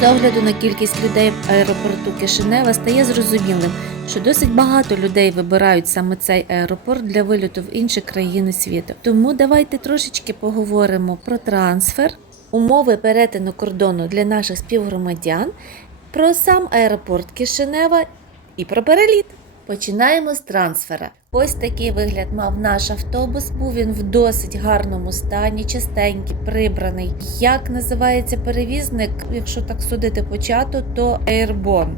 З огляду на кількість людей в аеропорту Кишинева стає зрозумілим, що досить багато людей вибирають саме цей аеропорт для вильоту в інші країни світу. Тому давайте трошечки поговоримо про трансфер, умови перетину кордону для наших співгромадян, про сам аеропорт Кишинева і про переліт. Починаємо з трансфера. Ось такий вигляд мав наш автобус. Був він в досить гарному стані, чистенький, прибраний. Як називається перевізник, якщо так судити по то Airborne.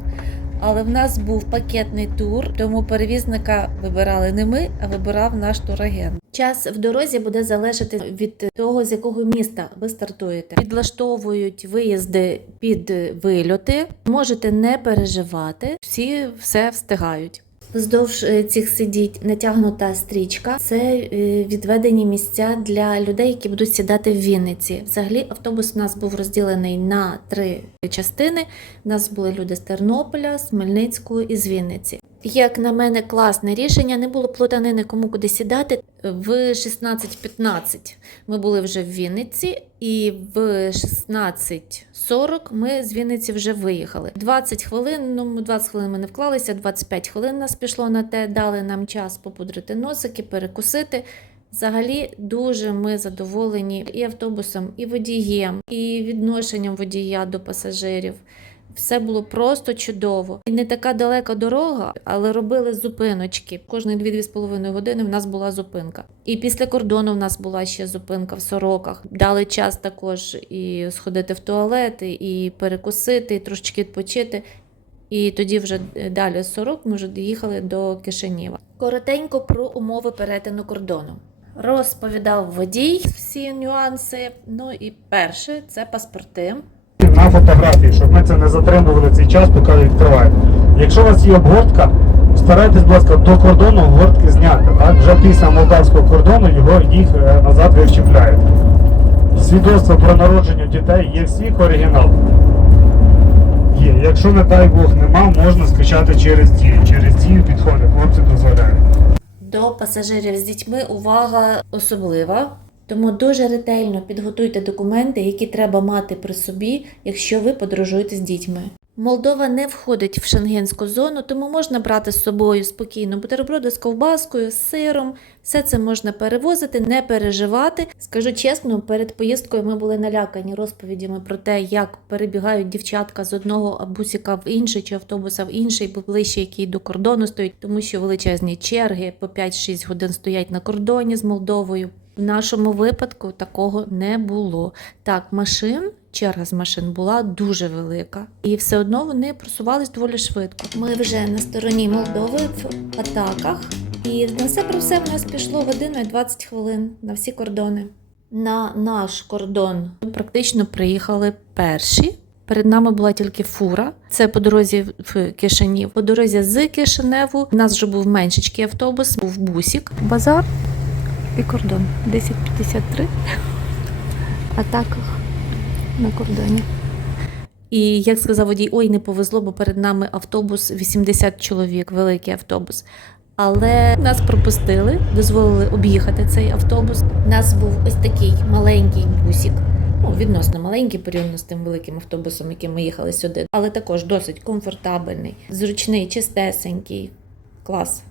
Але в нас був пакетний тур, тому перевізника вибирали не ми, а вибирав наш турагент. Час в дорозі буде залежати від того, з якого міста ви стартуєте. Підлаштовують виїзди під вильоти. Можете не переживати, всі все встигають. Вздовж е, цих сидіть натягнута стрічка. Це е, відведені місця для людей, які будуть сідати в Вінниці. Взагалі, автобус у нас був розділений на три частини. У нас були люди з Тернополя, з Хмельницького і з Вінниці. Як на мене, класне рішення, не було плутанини кому куди сідати. В 16.15 ми були вже в Вінниці, і в 16.40 ми з Вінниці вже виїхали. 20 хвилин, ну 20 хвилин ми не вклалися, 25 хвилин нас пішло на те, дали нам час попудрити носики, перекусити. Взагалі дуже ми задоволені і автобусом, і водієм, і відношенням водія до пасажирів. Все було просто чудово. І не така далека дорога, але робили зупиночки. Кожні 2-2,5 години в нас була зупинка. І після кордону в нас була ще зупинка в сороках. Дали час також і сходити в туалет, і перекусити, і трошечки відпочити. І тоді вже далі з сорок ми вже доїхали до Кишинєва. Коротенько про умови перетину кордону. Розповідав водій всі нюанси. Ну і перше це паспорти. На фотографії, щоб ми це не затримували цей час, поки відкриваємо. Якщо у вас є обгортка, старайтесь, будь ласка, до кордону обгортки зняти. Так? Вже після молдавського кордону його їх е, назад ви вчіпляєте. Свідоцтво про народження дітей є всіх оригінал. Є. Якщо, не дай Бог, нема, можна скачати через дію. Через дію підходить, хлопці дозволяють. До пасажирів з дітьми увага особлива. Тому дуже ретельно підготуйте документи, які треба мати при собі, якщо ви подорожуєте з дітьми. Молдова не входить в шенгенську зону, тому можна брати з собою спокійно бутерброди з ковбаскою, з сиром. Все це можна перевозити, не переживати. Скажу чесно, перед поїздкою ми були налякані розповідями про те, як перебігають дівчатка з одного бусика в інший чи автобуса в інший, бо ближче, який до кордону стоїть, тому що величезні черги по 5-6 годин стоять на кордоні з Молдовою. В нашому випадку такого не було. Так, машин, черга з машин була дуже велика, і все одно вони просувались доволі швидко. Ми вже на стороні Молдови в атаках, і на все про все в нас пішло годину і 20 хвилин на всі кордони. На наш кордон практично приїхали перші. Перед нами була тільки фура. Це по дорозі в Кишинів. По дорозі з Кишиневу. У нас вже був меншечкий автобус, був бусік. Базар і кордон. 10.53 в атаках на кордоні. І як сказав водій, ой, не повезло, бо перед нами автобус 80 чоловік, великий автобус. Але нас пропустили, дозволили об'їхати цей автобус. У нас був ось такий маленький бусік. Ну, відносно маленький порівняно з тим великим автобусом, яким ми їхали сюди, але також досить комфортабельний, зручний, чистесенький. Клас.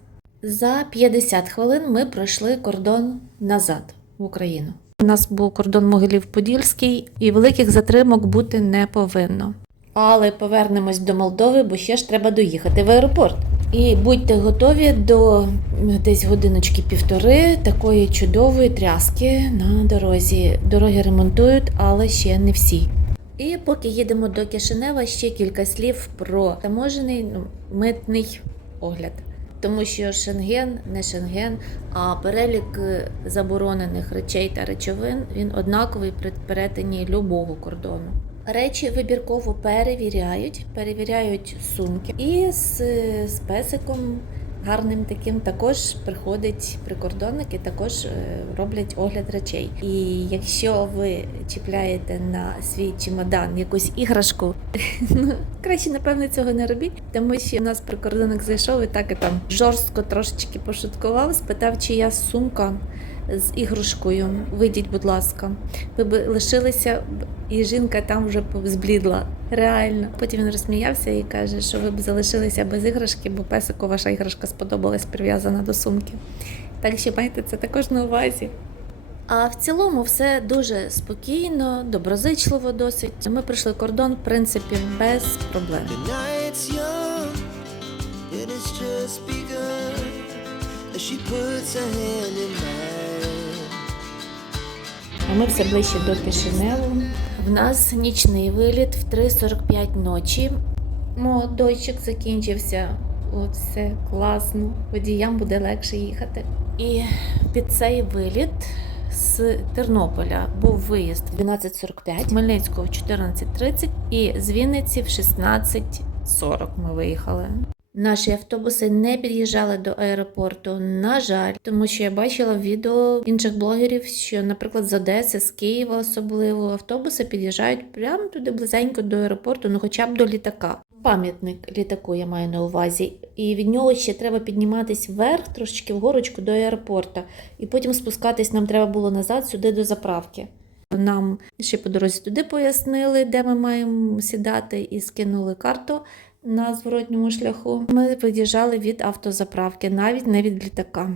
За 50 хвилин ми пройшли кордон назад в Україну. У нас був кордон Могилів-Подільський, і великих затримок бути не повинно. Але повернемось до Молдови, бо ще ж треба доїхати в аеропорт. І будьте готові до десь годиночки півтори такої чудової тряски на дорозі. Дороги ремонтують, але ще не всі. І поки їдемо до Кишинева, ще кілька слів про таможений ну, митний огляд. Тому що Шенген не Шенген, а перелік е, заборонених речей та речовин він однаковий при перетині любого кордону. Речі вибірково перевіряють, перевіряють сумки, і з, з песиком гарним таким також приходить прикордонник і також е, роблять огляд речей. І якщо ви чіпляєте на свій чемодан якусь іграшку, ну краще напевно цього не робіть, тому що у нас прикордонник зайшов і так і там жорстко трошечки пошуткував, спитав, чия сумка. З іграшкою. Вийдіть, будь ласка. Ви б лишилися, і жінка там вже зблідла. Реально. Потім він розсміявся і каже, що ви б залишилися без іграшки, бо песику ваша іграшка сподобалась прив'язана до сумки. Так що майте це також на увазі. А в цілому все дуже спокійно, доброзичливо досить. Ми пройшли кордон, в принципі, без проблем. She puts her hand in mine. А ми все ближче до Кишиневу. В нас нічний виліт в 3.45 ночі. Ну, дощик закінчився. От все класно. Водіям буде легше їхати. І під цей виліт з Тернополя був виїзд в 12.45, Хмельницького в 14.30 і з Вінниці в 16.40 ми виїхали. Наші автобуси не під'їжджали до аеропорту, на жаль, тому що я бачила відео інших блогерів, що, наприклад, з Одеси, з Києва особливо автобуси під'їжджають прямо туди близенько до аеропорту, ну хоча б до літака. Пам'ятник літаку я маю на увазі, і від нього ще треба підніматись вверх, трошечки вгорочку до аеропорту, і потім спускатись нам треба було назад сюди до заправки. Нам ще по дорозі туди пояснили, де ми маємо сідати, і скинули карту на зворотньому шляху. Ми від'їжджали від автозаправки, навіть не від літака.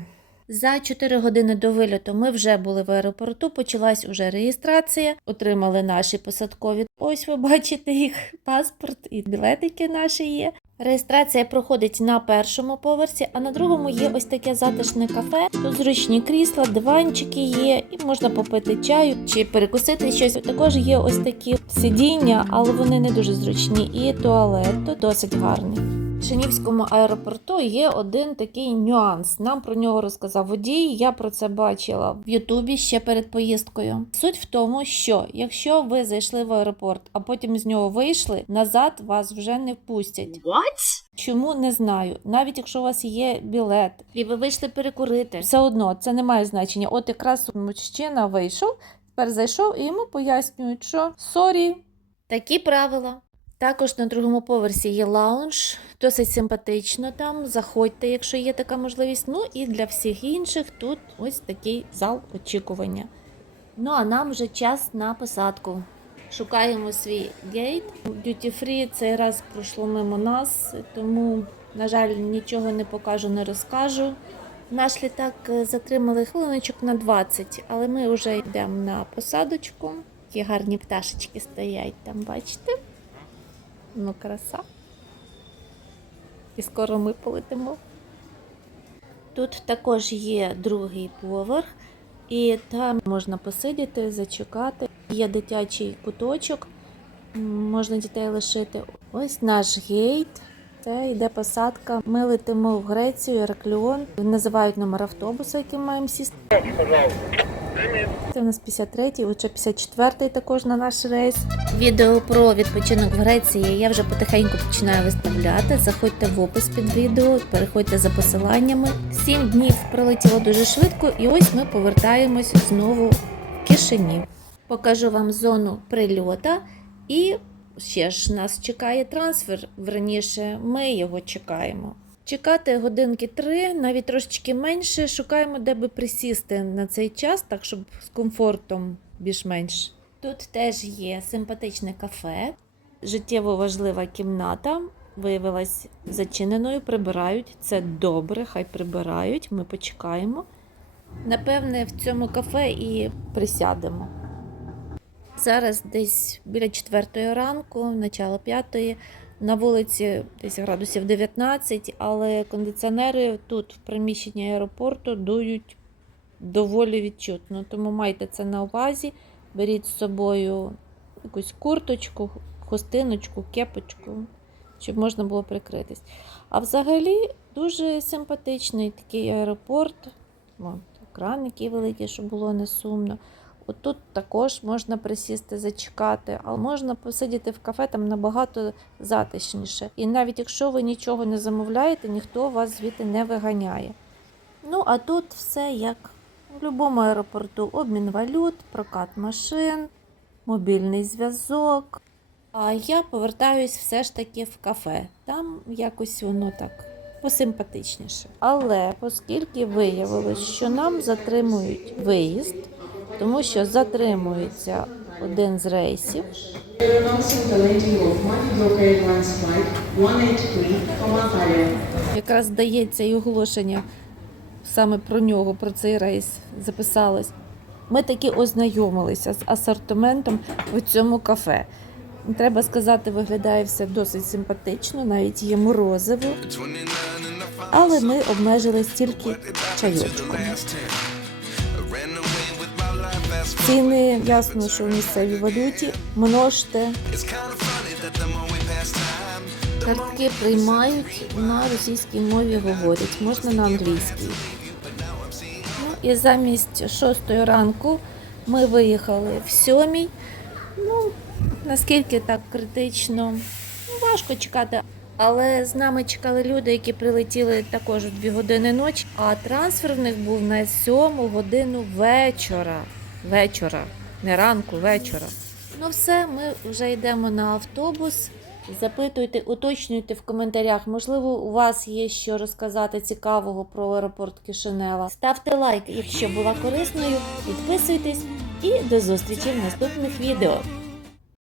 За 4 години до вильоту ми вже були в аеропорту, почалась уже реєстрація, отримали наші посадкові. Ось ви бачите їх паспорт і білетики наші є. Реєстрація проходить на першому поверсі, а на другому є ось таке затишне кафе. Тут зручні крісла, диванчики є, і можна попити чаю чи перекусити щось. Також є ось такі сидіння, але вони не дуже зручні. І туалет тут досить гарний. В Шинівському аеропорту є один такий нюанс. Нам про нього розказав водій. Я про це бачила в Ютубі ще перед поїздкою. Суть в тому, що якщо ви зайшли в аеропорт, а потім з нього вийшли, назад вас вже не впустять. What? Чому не знаю. Навіть якщо у вас є білет, і ви вийшли перекурити, все одно це не має значення. От якраз мужчина вийшов, тепер зайшов і йому пояснюють, що сорі. Такі правила. Також на другому поверсі є лаунж, досить симпатично там. Заходьте, якщо є така можливість. Ну і для всіх інших тут ось такий зал очікування. Ну а нам вже час на посадку. Шукаємо свій гейт. Duty Free цей раз пройшло мимо нас, тому, на жаль, нічого не покажу, не розкажу. Наш літак е, затримали хвилиночок на 20, але ми вже йдемо на посадочку. Які гарні пташечки стоять там, бачите? Ну, краса. І скоро ми полетимо. Тут також є другий поверх, і там можна посидіти, зачекати. Є дитячий куточок, можна дітей лишити. Ось наш гейт. Це йде посадка. Ми летимо в Грецію, Іракліон. Називають номер автобуса, яким маємо сісти. Це у нас 53-й, отже 54-й також на наш рейс. Відео про відпочинок в Греції я вже потихеньку починаю виставляти. Заходьте в опис під відео, переходьте за посиланнями. Сім днів пролетіло дуже швидко, і ось ми повертаємось знову в Кишинів. Покажу вам зону прильота і ще ж нас чекає трансфер. Верніше, ми його чекаємо. Чекати годинки три, навіть трошечки менше. Шукаємо, де би присісти на цей час, так щоб з комфортом більш-менш. Тут теж є симпатичне кафе, життєво важлива кімната. Виявилась зачиненою, прибирають. Це добре, хай прибирають. Ми почекаємо. Напевне, в цьому кафе і присядемо. Зараз десь біля четвертої ранку, начало п'ятої. На вулиці десь градусів 19, але кондиціонери тут в приміщенні аеропорту дують доволі відчутно. Тому майте це на увазі. Беріть з собою якусь курточку, хустиночку, кепочку, щоб можна було прикритись. А взагалі дуже симпатичний такий аеропорт. Екран який великий, щоб було не сумно. От тут також можна присісти, зачекати, але можна посидіти в кафе там набагато затишніше. І навіть якщо ви нічого не замовляєте, ніхто вас звідти не виганяє. Ну, а тут все як у будь-якому аеропорту: обмін валют, прокат машин, мобільний зв'язок. А я повертаюсь все ж таки в кафе. Там якось воно так посимпатичніше. Але оскільки виявилось, що нам затримують виїзд, тому що затримується один з рейсів, We're announcing the landing of Madrid Airlines flight 183 from Antalya. якраз здається і оголошення саме про нього, про цей рейс записалось. Ми таки ознайомилися з асортиментом в цьому кафе. Треба сказати, виглядає все досить симпатично, навіть є морозиво. Але ми обмежились тільки чайочком. Ціни ясно, що в місцевій валюті множте. Картки приймають на російській мові говорять, можна на англійській. Ну і замість шостої ранку ми виїхали в сьомій. Ну, наскільки так критично, ну, важко чекати. Але з нами чекали люди, які прилетіли також в 2 години ночі, а трансфер в них був на 7 годину вечора. Вечора, не ранку, вечора. Ну все, ми вже йдемо на автобус. Запитуйте, уточнюйте в коментарях. Можливо, у вас є що розказати цікавого про аеропорт Кишинева. Ставте лайк, якщо була корисною, підписуйтесь і до зустрічі в наступних відео.